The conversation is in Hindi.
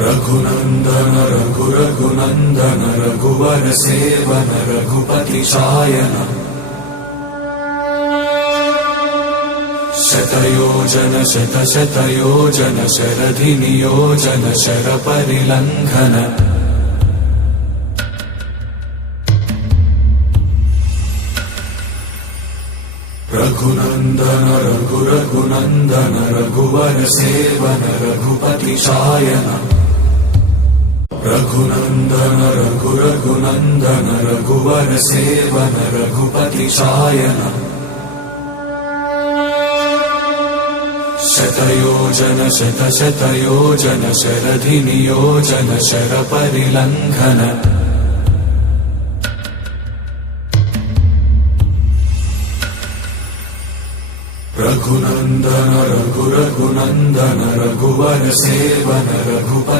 रघुनंदन रघुरघुनंदन रघुवर सेवन रघुपति शायन शतयोजन शतशतयोजन शरधि नियोजन शरपरिलंघन रघुनंदन रघुरघुनंदन रघुवर सेवन रघुपति शायन रघुनंदन रघुरघुनंदन रघुवर सेवन रघुपति शायन शतयोजन शतशतयोजन शरधि नियोजन शरपरिलंघन रघुनंदन रघुरघुनंदन रघुवर सेवन रघुपति